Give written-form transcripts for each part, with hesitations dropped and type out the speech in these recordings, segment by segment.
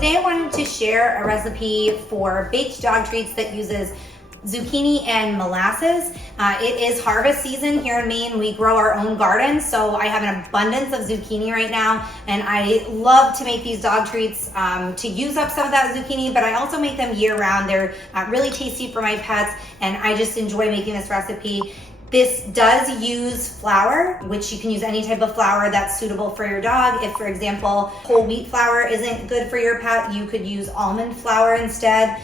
today I wanted to share a recipe for baked dog treats that uses zucchini and molasses. It is harvest season here in Maine. We grow our own garden, so I have an abundance of zucchini right now, and I love to make these dog treats to use up some of that zucchini, but I also make them year round. They're really tasty for my pets, and I just enjoy making this recipe. This does use flour, which you can use any type of flour that's suitable for your dog. If, for example, whole wheat flour isn't good for your pet, you could use almond flour instead.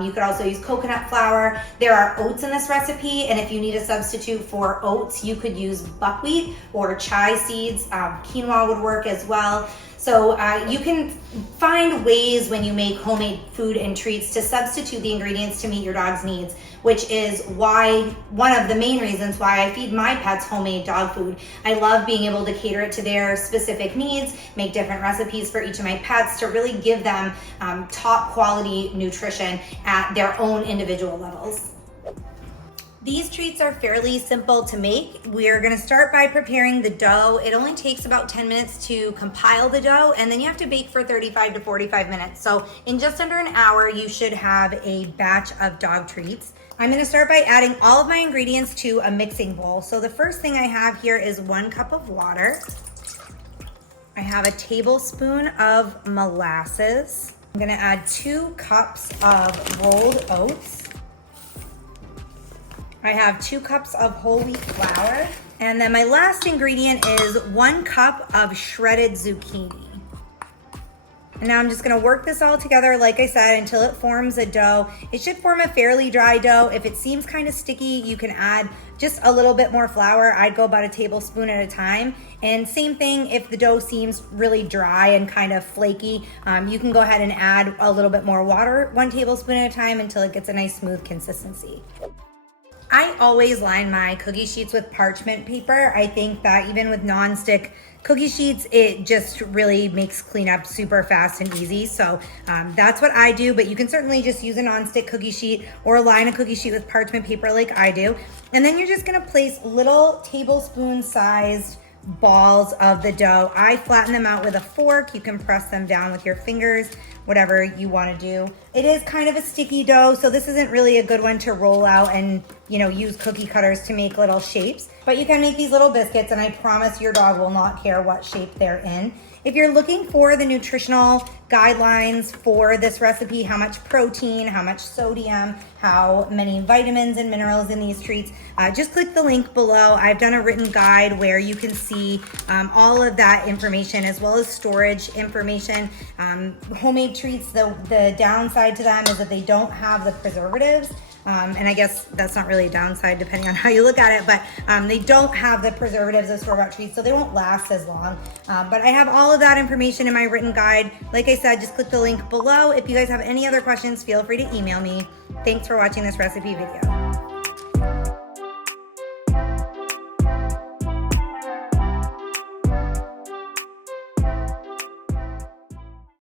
You could also use coconut flour. There are oats in this recipe, and if you need a substitute for oats, you could use buckwheat or chai seeds. Quinoa would work as well. So you can find ways when you make homemade food and treats to substitute the ingredients to meet your dog's needs, which is one of the main reasons why I feed my pets homemade dog food. I love being able to cater it to their specific needs, make different recipes for each of my pets to really give them top quality nutrition at their own individual levels. These treats are fairly simple to make. We're gonna start by preparing the dough. It only takes about 10 minutes to compile the dough, and then you have to bake for 35 to 45 minutes. So in just under an hour, you should have a batch of dog treats. I'm gonna start by adding all of my ingredients to a mixing bowl. So the first thing I have here is 1 cup of water. I have a tablespoon of molasses. I'm gonna add 2 cups of rolled oats. I have 2 cups of whole wheat flour. And then my last ingredient is 1 cup of shredded zucchini. And now I'm just gonna work this all together, like I said, until it forms a dough. It should form a fairly dry dough. If it seems kind of sticky, you can add just a little bit more flour. I'd go about a tablespoon at a time. And same thing, if the dough seems really dry and kind of flaky, you can go ahead and add a little bit more water, 1 tablespoon at a time, until it gets a nice smooth consistency. I always line my cookie sheets with parchment paper. I think that even with non-stick cookie sheets, it just really makes cleanup super fast and easy. So that's what I do, but you can certainly just use a non-stick cookie sheet or line a cookie sheet with parchment paper like I do. And then you're just gonna place little tablespoon-sized balls of the dough. I flatten them out with a fork. You can press them down with your fingers, whatever you want to do. It is kind of a sticky dough, so this isn't really a good one to roll out and, you know, use cookie cutters to make little shapes. But you can make these little biscuits, and I promise your dog will not care what shape they're in. If you're looking for the nutritional guidelines for this recipe, how much protein, how much sodium, how many vitamins and minerals in these treats, just click the link below. I've done a written guide where you can see all of that information, as well as storage information. Homemade treats, the downside to them is that they don't have the preservatives. And I guess that's not really a downside depending on how you look at it, but they don't have the preservatives of store-bought treats, so they won't last as long. But I have all of that information in my written guide. Like I said, just click the link below. If you guys have any other questions, feel free to email me. Thanks for watching this recipe video.